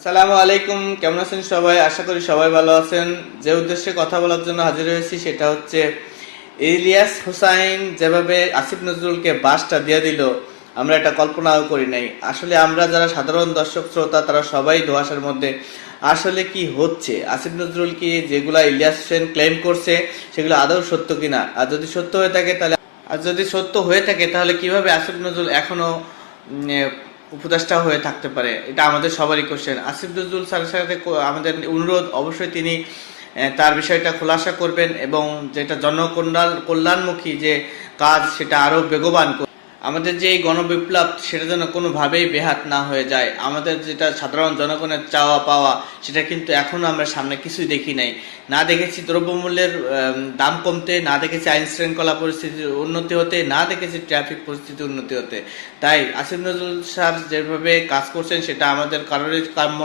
আসসালামু আলাইকুম, কেমন আছেন সবাই? আশা করি সবাই ভালো আছেন। যে উদ্দেশ্যে কথা বলার জন্য হাজির হয়েছি সেটা হচ্ছে ইলিয়াস হোসাইন যেভাবে আসিফ নজরুলকে বাসটা দিয়ে দিল, আমরা এটা কল্পনাও করি নাই। আসলে আমরা যারা সাধারণ দর্শক শ্রোতা তারা সবাই ধোঁয়াশার মধ্যে। আসলে কি হচ্ছে, আসিফ নজরুল কি যেগুলা ইলিয়াস হোসেন ক্লেম করছে সেগুলো আদৌ সত্য কিনা, আর যদি সত্য হয়ে থাকে তাহলে কিভাবে আসিফ নজরুল এখনো উপদেষ্টা হয়ে থাকতে পারে? এটা আমাদের সবারই কোশ্চেন। আসিফ নজরুল স্যারের সাথে আমাদের অনুরোধ, অবশ্যই তিনি তার বিষয়টা খোলাসা করবেন এবং যেটা কল্যাণমুখী যে কাজ সেটা আরো বেগবান করবেন। আমাদের যে এই গণবিপ্লব সেটা যেন কোনোভাবেই বেহাত না হয়ে যায়। আমাদের যেটা সাধারণ জনগণের চাওয়া পাওয়া সেটা কিন্তু এখনো আমরা সামনে কিছুই দেখি নাই। না দেখেছি দ্রব্যমূল্যের দাম কমতে, না দেখেছি আইন শৃঙ্খলা পরিস্থিতির উন্নতি হতে, না দেখেছি ট্রাফিক পরিস্থিতির উন্নতি হতে। তাই আসিফ নজরুল স্যার যেভাবে কাজ করছেন সেটা আমাদের কারোরই কাম্য